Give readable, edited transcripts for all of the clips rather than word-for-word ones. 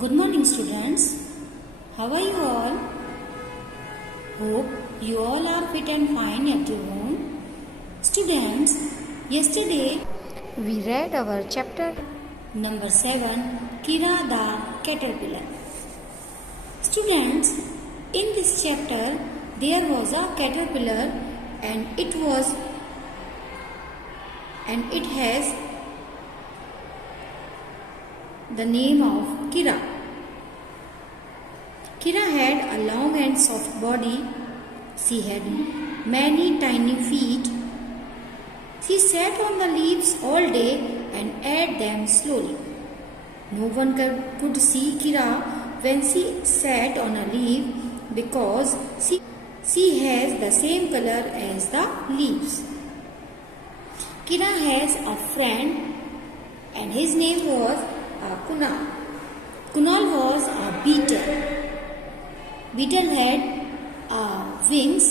Good morning, students. How are you all? Hope you all are fit and fine at your home. Students, yesterday we read our chapter number 7, Kira the Caterpillar. Students, in this chapter there was a caterpillar and it has the name of Kira. Kira had a long and soft body. She had many tiny feet. She sat on the leaves all day and ate them slowly. No one could see Kira when she sat on a leaf because she has the same color as the leaves. Kira has a friend and his name was Kunal. Kunal was a beetle. Beetle had wings,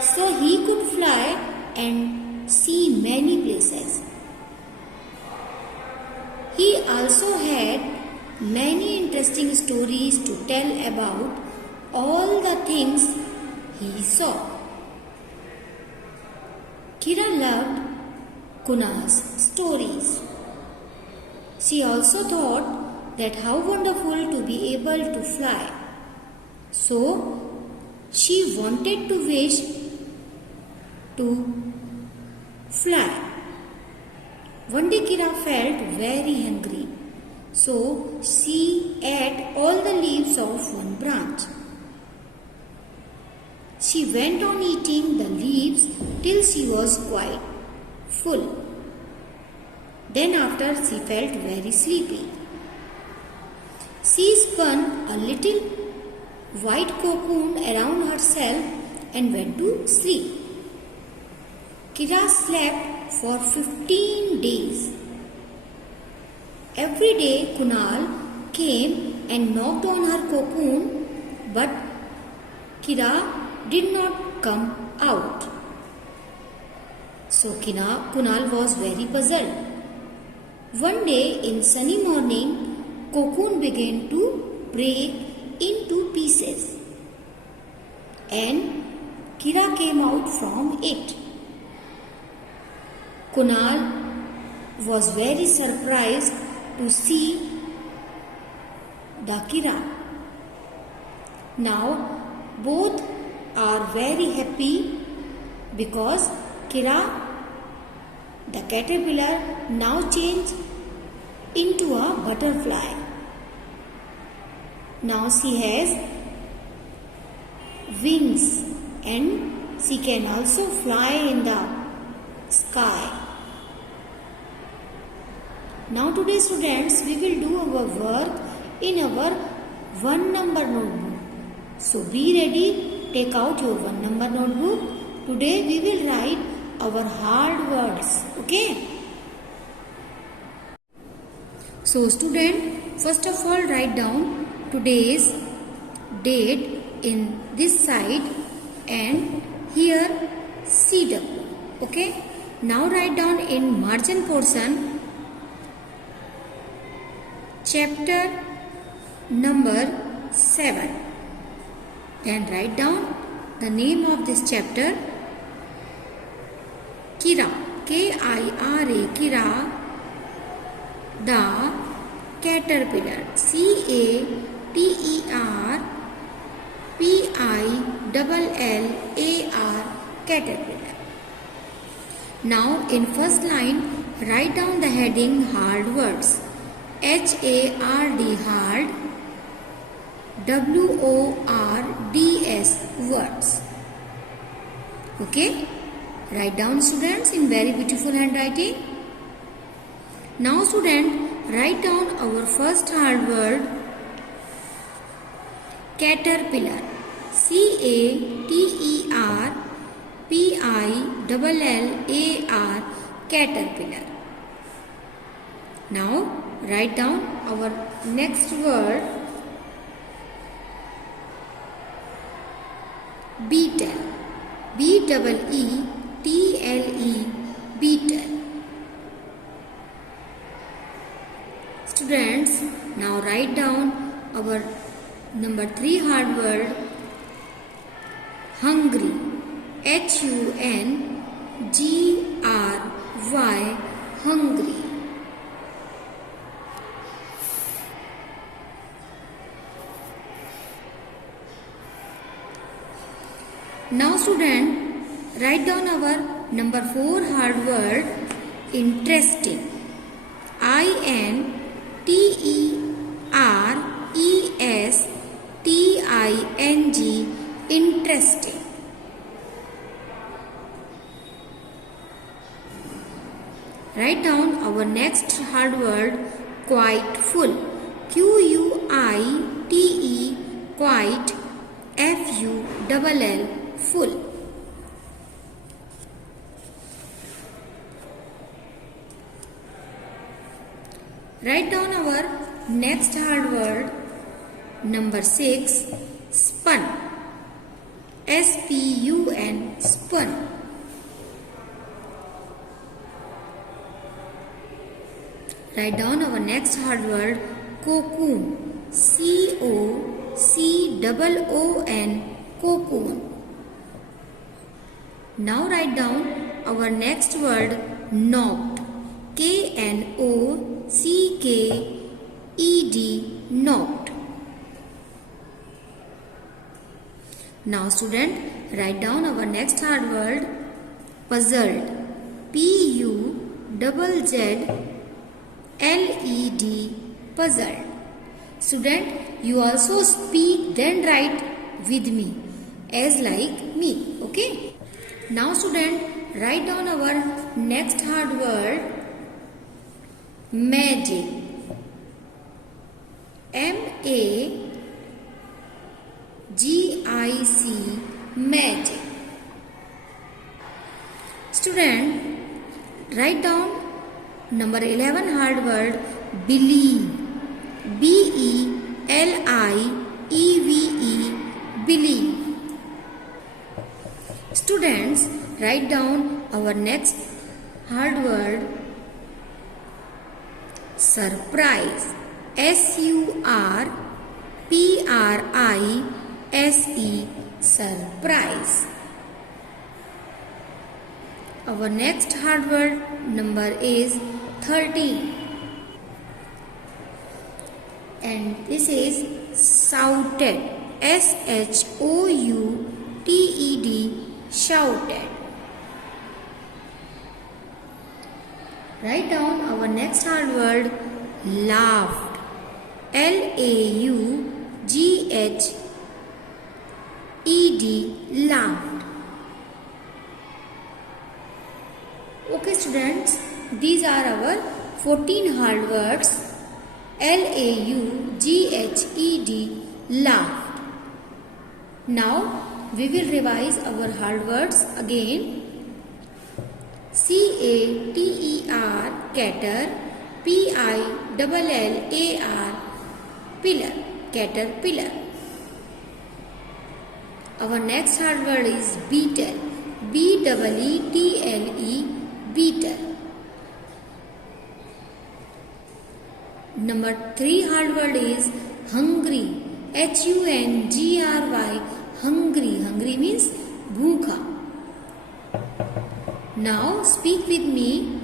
so he could fly and see many places. He also had many interesting stories to tell about all the things he saw. Kira loved Kunal's stories. She also thought that how wonderful to be able to fly. So, she wanted to wish to fly. One day Kira felt very hungry. So, she ate all the leaves of one branch. She went on eating the leaves till she was quite full. Then after she felt very sleepy. She spun a little white cocoon around herself and went to sleep. Kira slept for 15 days. Every day Kunal came and knocked on her cocoon, but Kira did not come out. So Kunal was very puzzled. One day in sunny morning, cocoon began to break into pieces and Kira came out from it. Kunal was very surprised to see the Kira. Now both are very happy because Kira, the caterpillar, now changed into a butterfly. Now she has wings and she can also fly in the sky. Now today, students, we will do our work in our 1 number notebook. So be ready, take out your 1 number notebook. Today we will write our hard words. Okay? So student, first of all write down today's date in this side and here CW. Okay? Now write down in margin portion chapter number 7. Then write down the name of this chapter, Kira, K-I-R-A, Kira the Caterpillar, C-A-T-E-R-P-I-L-L-A-R, Caterpillar. Now in first line, write down the heading hard words, H-A-R-D, hard, W-O-R-D-S, words. Okay? Write down, students, in very beautiful handwriting. Now student, write down our first hard word, caterpillar, C-A-T-E-R-P-I-L-L-A-R, caterpillar. Now write down our next word, beetle, B-E-E-T-L-E, beetle. Students, Now write down our number 3 hard word, hungry. Hungry. Hungry. Now student, write down our number 4 hard word, interesting. Interesting. Interesting. Write down our next hard word, quite full. Quite, quite, full, full. Write down our next hard word, number 6, spun. Spun, spun. Write down our next hard word, cocoon. Cocoon, cocoon. Now write down our next word, knocked. Knocked, knocked. Now student, write down our next hard word, puzzled. Puzzled, puzzled. Student, you also speak then write with me as like me. Okay. Now student, write down our next hard word, magic. MAGIC, magic. Student, write down number 11 hard word, believe. BELIEVE, believe. Students, write down our next hard word, surprise. SURPRISE, surprise. Our next hard word number is 13. And this is shouted. SHOUTED, shouted. Write down our next hard word, laughed. LAUGHED, laughed. Okay students, these are our 14 hard words. LAUGHED, laughed. Now we will revise our hard words again. CATER, cater. PILLAR, pillar, caterpillar. Our next hard word is beetle. BEETLE, beetle. Number 3 hard word is hungry. HUNGRY, hungry. Hungry means bhookha. Now speak with me.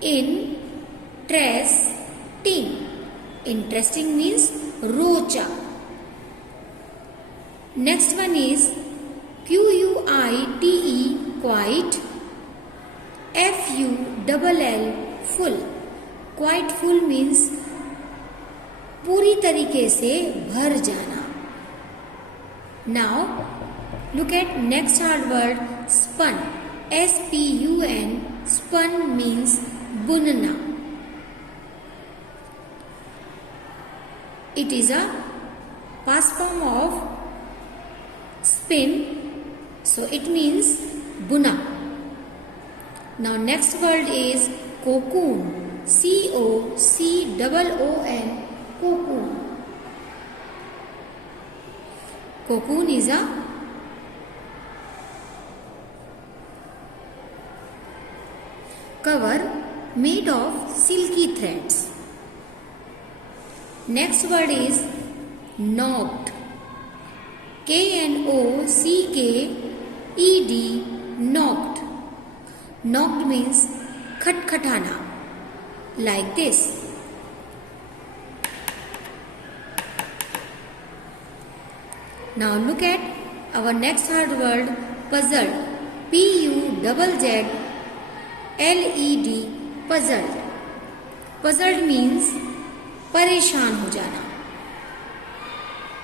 INTERESTING. Interesting means rocha. Next one is QUITE, quite. FULL, full. Quite full means पूरी तरीके से भर जाना. Now look at next hard word, spun. SPUN, spun means bunna. It is a past form of spin, so it means buna. Now next word is cocoon. COCOON, cocoon. Cocoon is a cover made of silky threads. Next word is knocked. Knocked. Knocked. Knocked means खटखटाना. Like this. Now look at our next hard word, puzzled. Puzzled. Puzzled. Puzzled means परेशान हो जाना.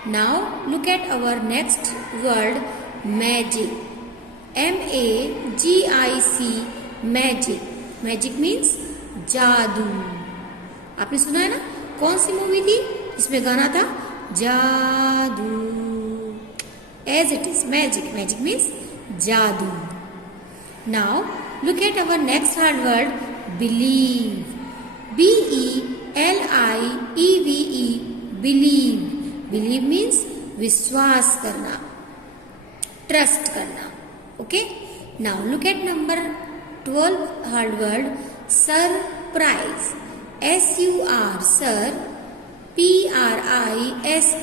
Now look at our next word, magic. MAGIC. Magic. Magic means जादू. आपने सुना है ना? कौन सी movie थी इसमें गाना था जादू? As it is, magic. Magic means जादू. Now look at our next hard word, believe. BELIEVE. Believe. Believe means विश्वास करना, ट्रस्ट करना. Okay? Now look at number 12 hard word, surprise. SUR, sir. PRISE,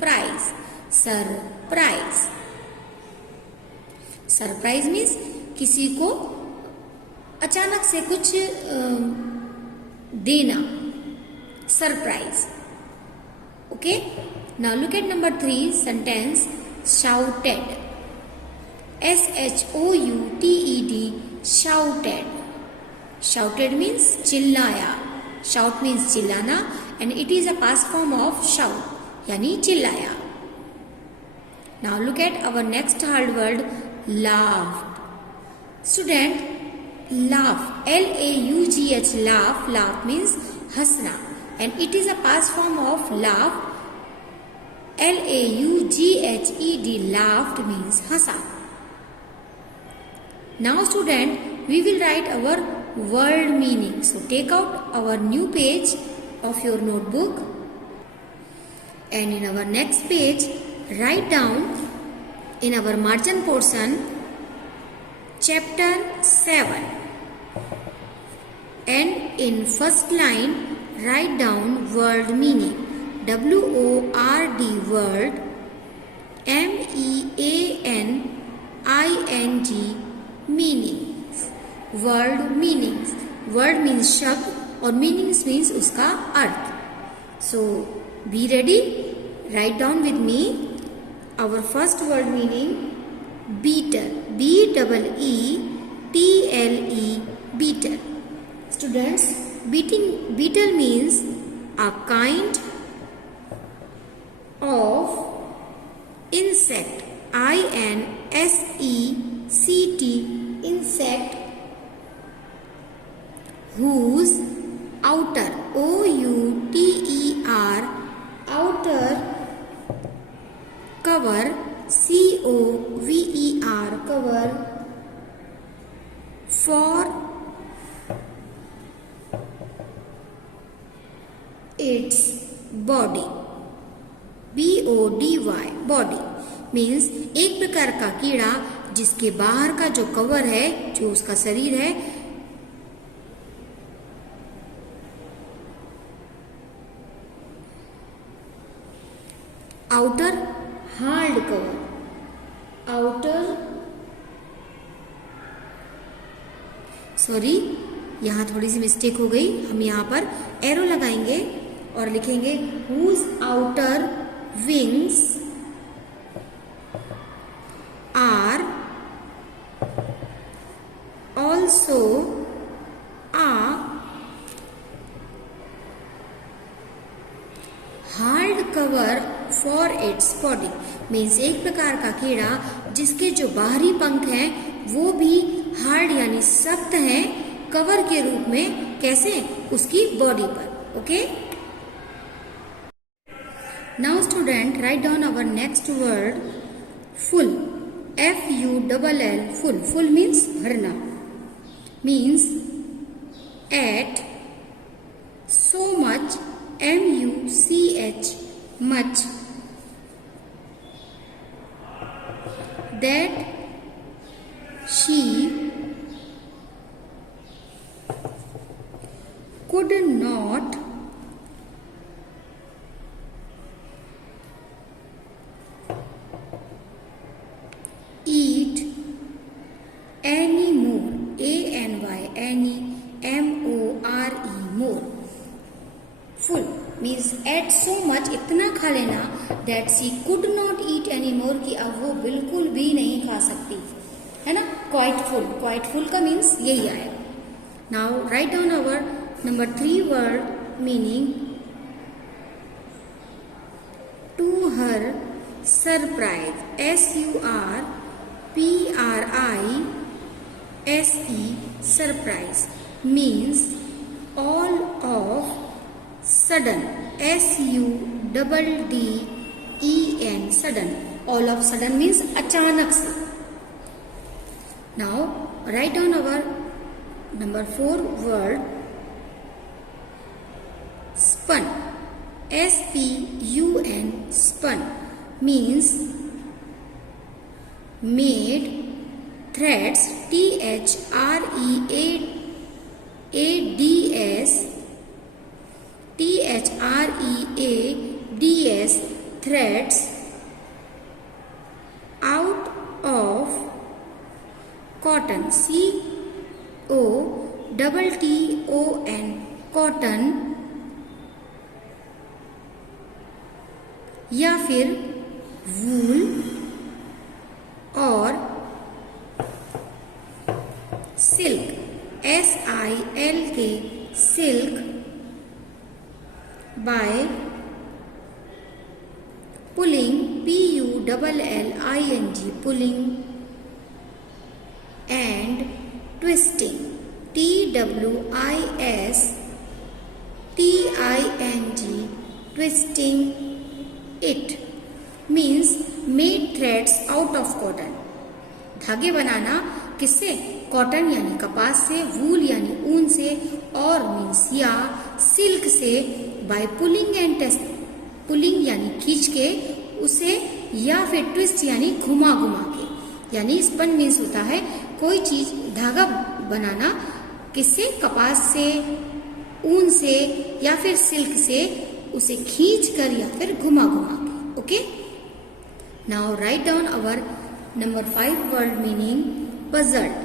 prize. Surprise. Surprise means किसी को अचानक से कुछ देना. Surprise. Okay? Now look at number 3 sentence, shouted. SHOUTED. Shouted. Shouted means चिल्लाया. Shout means चिल्लाना and it is a past form of shout, यानी चिल्लाया. Now look at our next hard word, laughed. Student, laugh. LAUGH, laugh. Laugh means हंसना and it is a past form of laugh. LAUGHED, laughed means Hansa. Now student, we will write our word meaning. So take out our new page of your notebook and in our next page write down in our margin portion chapter 7 and in first line write down word meaning. WORD, word. MEANING, meanings. Word meanings. Word means शब्द और meanings means उसका अर्थ. So be ready. Write down with me our first word meaning, beetle. BEETLE, beetle. Students, beetle means a kind of insect. INSECT, insect, whose outer, OUTER, outer cover, COVER, cover for its body. BODY, body means एक प्रकार का कीड़ा जिसके बाहर का जो cover है, जो उसका शरीर है, outer hard cover, outer, sorry यहाँ थोड़ी सी मिस्टेक हो गई. हम यहाँ पर एरो लगाएंगे और लिखेंगे whose outer wings are also a hard cover for its body. Means एक प्रकार का कीड़ा जिसके जो बाहरी पंख हैं वो भी हार्ड यानी सख्त हैं, कवर के रूप में. कैसे? उसकी बॉडी पर. Okay? Now student write down our next word, full. FULL, full. Full means भरना. Means at so much, MUCH, much, that she not eat any more. any more. more. Full means ate so much, इतना खा लेना that she could not eat any more, कि अब वो बिल्कुल भी नहीं खा सकती, है ना. quite full का means यही आएगा. Now write down our number 3 word meaning. To her surprise, surprise, surprise means all of sudden, sudden, sudden. all of sudden means अचानक से. Now write down our number 4 word spun, spun, spun means made threads, threads, threads, threads out of cotton, cotton, cotton या फिर वूल और silk, silk, silk by pulling, pulling, pulling and twisting, twisting, twisting it means made threads out of cotton. धागे बनाना किससे? Cotton यानी कपास से, वूल यानी ऊन से, और मीन्स या सिल्क से, by pulling and test, pulling यानी खींच के उसे, या फिर ट्विस्ट यानी घुमा घुमा के. यानी स्पन मीन्स होता है कोई चीज, धागा बनाना किससे? कपास से, ऊन से या फिर सिल्क से, उसे खींच कर या फिर घुमा घुमा के. Okay. Now write down our number 5 word meaning puzzled,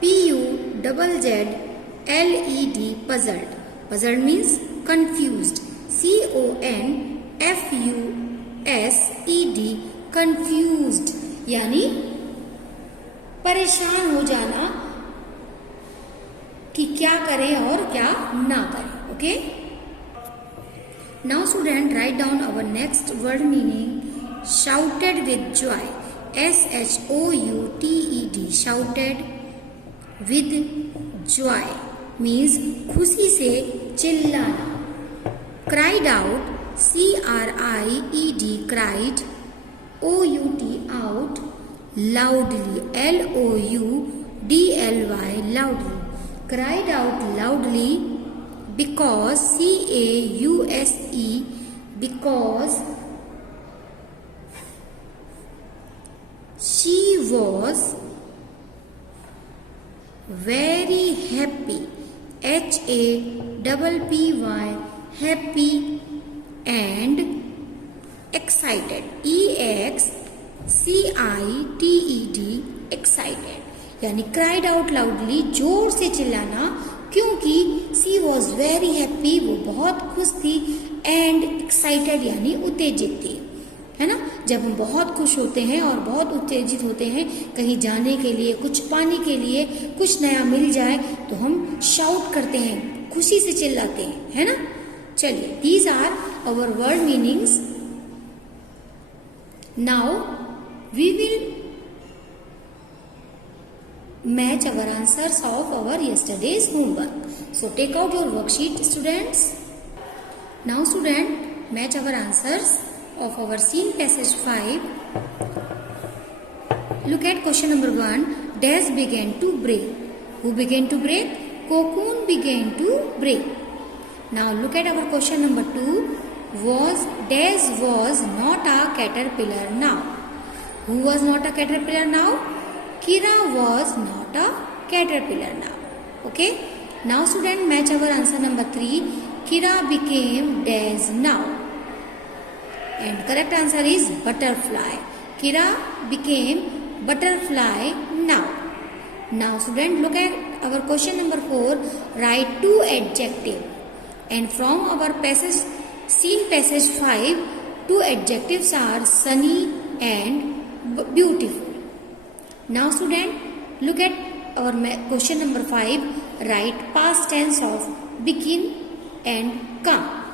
puzzled, puzzled. Puzzled means confused, confused, confused यानी परेशान हो जाना कि क्या करें और क्या ना करें. Okay. Now student write down our next word meaning shouted with joy, shouted, shouted with joy means खुशी से चिल्लाना. cried out, cried, cried, out, loudly, loudly, loudly. cried out loudly because, because she was very happy, happy, happy and excited, excited, excited यानी cried out loudly, जोर से चिल्लाना, क्योंकि she was very happy, वो बहुत खुश थी, and excited यानी उत्तेजित थी, है ना. जब हम बहुत खुश होते हैं और बहुत उत्तेजित होते हैं कहीं जाने के लिए, कुछ पाने के लिए, कुछ नया मिल जाए, तो हम शाउट करते हैं, खुशी से चिल्लाते हैं, है ना. चलिए, these are our word meanings. Now we will match our answers of our yesterday's homework. So take out your worksheet, students. Now student, match our answers of our scene passage 5. Look at question number 1. Dash began to break. Who began to break? Cocoon began to break. Now look at our question number 2. Dash was not a caterpillar now. Who was not a caterpillar now? Kira was not a caterpillar now. Okay. Now student, match our answer number 3. Kira became dash now. And correct answer is butterfly. Kira became butterfly now. Now student, look at our question number 4. Write 2 adjectives. And from our passage, seen passage 5, 2 adjectives are sunny and beautiful. Now student, look at our question number 5. Write past tense of begin and come.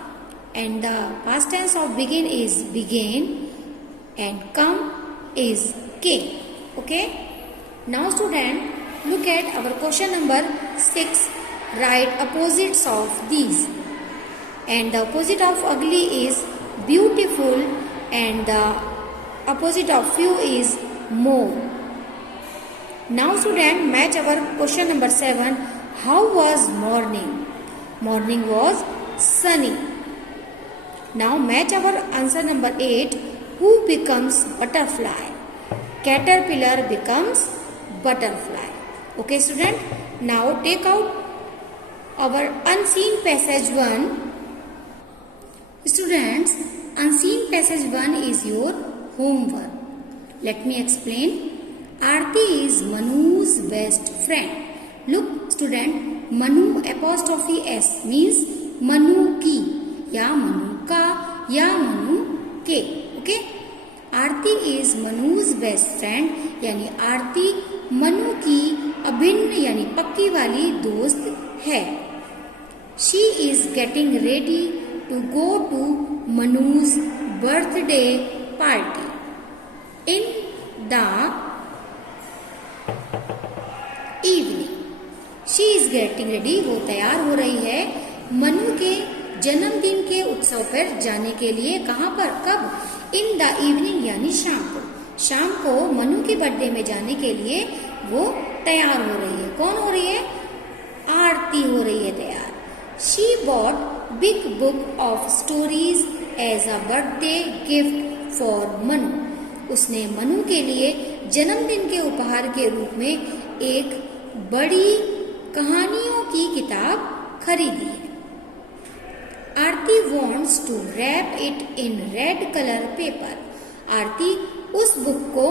And the past tense of begin is began and come is came. Okay. Now student, look at our question number 6. Write opposites of these. And the opposite of ugly is beautiful and the opposite of few is more. Now student, match our question number 7. How was morning? Morning was sunny. Now match our answer number 8. Who becomes butterfly? Caterpillar becomes butterfly. Okay student. Now take out our unseen passage 1. Students, unseen passage 1 is your homework. Let me explain. Aarti is Manu's best friend. Look student, Manu apostrophe S means Manu ki या Manu ka या Manu के. Okay? Aarti is Manu's best friend यानी आरती मनु की अभिन्न यानी पक्की वाली दोस्त है. She is getting ready to go to Manu's birthday party. In the evening. She is getting ready. वो तैयार हो रही है मनु के जन्मदिन के उत्सव पर जाने के लिए. कहाँ पर, कब? इन द इवनिंग यानी शाम को. शाम को मनु के बर्थडे में जाने के लिए वो तैयार हो रही है. कौन हो रही है? आरती हो रही है तैयार. She bought big book of stories as a birthday gift for Manu. उसने मनु के लिए जन्मदिन के उपहार के रूप में एक बड़ी कहानियों की किताब खरीदी है. आरती wants to wrap it in red color paper. आरती उस बुक को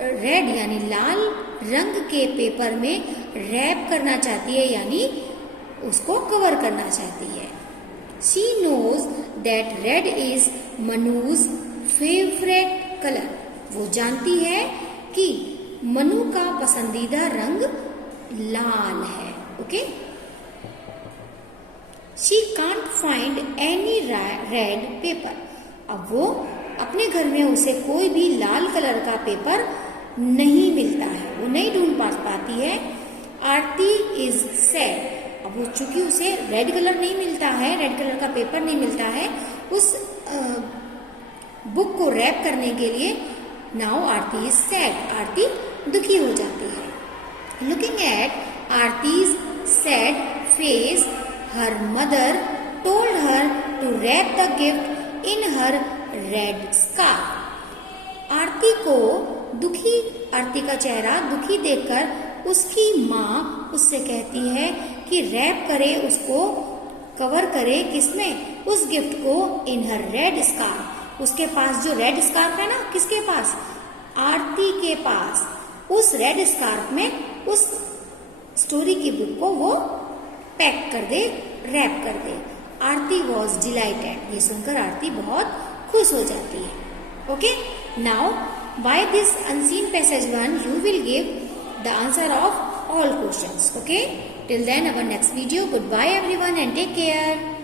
रेड यानी लाल रंग के पेपर में रैप करना चाहती है यानी उसको कवर करना चाहती है. She knows that red is Manu's favorite color. वो जानती है कि मनु का पसंदीदा रंग लाल है. Okay. She can't find any red paper. अब वो अपने घर में उसे कोई भी लाल कलर का पेपर नहीं मिलता है. वो नहीं ढूंढ पाती है. आरती इज सैड. अब वो चूंकि उसे रेड कलर नहीं मिलता है, रेड कलर का पेपर नहीं मिलता है उस बुक को रैप करने के लिए. Now Aarti is sad. Aarti दुखी हो जाती है. Looking at Aarti's sad face, her mother told her to wrap the gift in her red scarf. Aarti का चेहरा दुखी देखकर उसकी माँ उससे कहती है कि रैप करे, उसको कवर करे. किसमें? उस गिफ्ट को इन हर रेड स्कार्फ. उसके पास जो रेड स्कार्फ है ना, किसके पास? आरती के पास. उस रेड स्कार्फ में उस स्टोरी की बुक को वो पैक कर दे, रैप कर दे. आरती वॉज डिलाइटेड. ये सुनकर आरती बहुत खुश हो जाती है. Okay. Now by this unseen passage 1 you will give the answer of all questions. Okay. Till then, our next video. Goodbye everyone and take care.